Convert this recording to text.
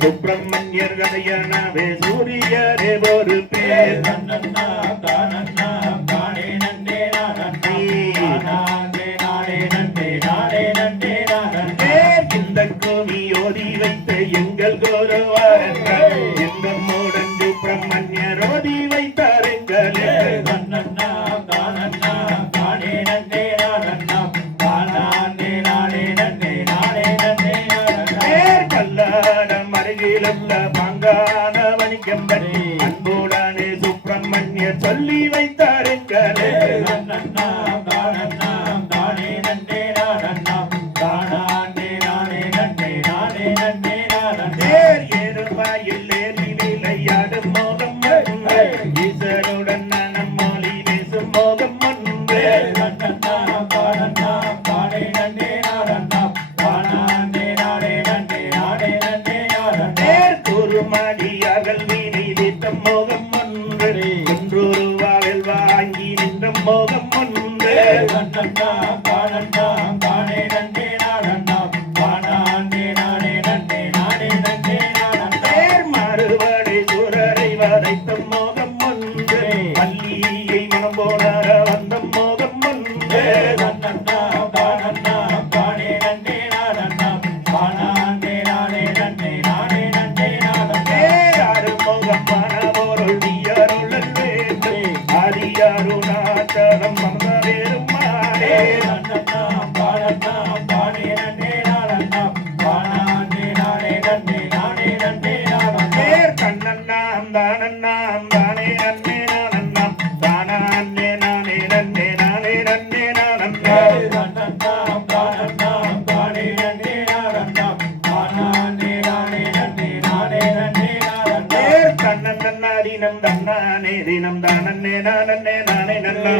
சுப்பிரமணியர் கதையனவே சூரியரே ஒரு பேர். பாங்கான வணிகம் பற்றி அன்போடானே சுப்பிரமணிய சொல்லி வைத்தார். இல்லேர் நிலையாடும் மோகம் ஈஸ்வருடன் நம்மாலி நேசும் மோகம் முன்பே கண்டனா பாடனா பாடை நன்னே நாடனா பாடாண்டே நாடே நன்னே நாடே நன்னே நாடனே குருமாடியார்கள் வீணை வைத்த மோகம் ஒன்று குன்றூர் வாழல் வாங்கி நின்ற மோகம் ஒன்று கண்டனா தினம் தன்னானே தினம் தானே நானே நானே நன்னா